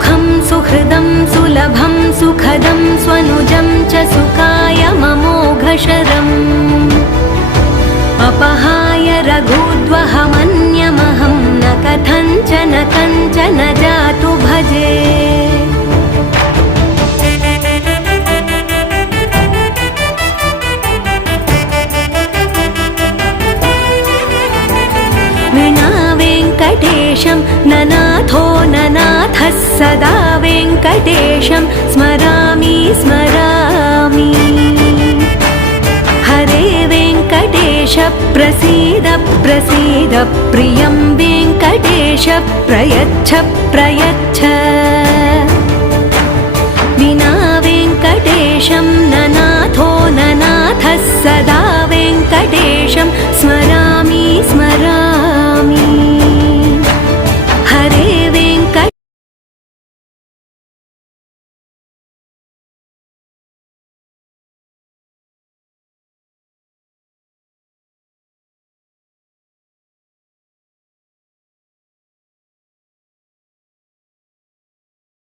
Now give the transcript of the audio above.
सुखं सुहृदं सुलभं सुखदं स्वनुजं च सुखाय ममोघशरम् अपहाय रघुद्वहमन्यमहं न कथञ्चन कञ्चन जातु भजे। विना वेङ्कटेशं ननाथो ननाथः सदा वेङ्कटेशं स्मरामि स्मरामि। हरे वेङ्कटेश प्रसीद प्रसीद प्रियं वेङ्कटेश प्रयच्छ प्रयच्छ।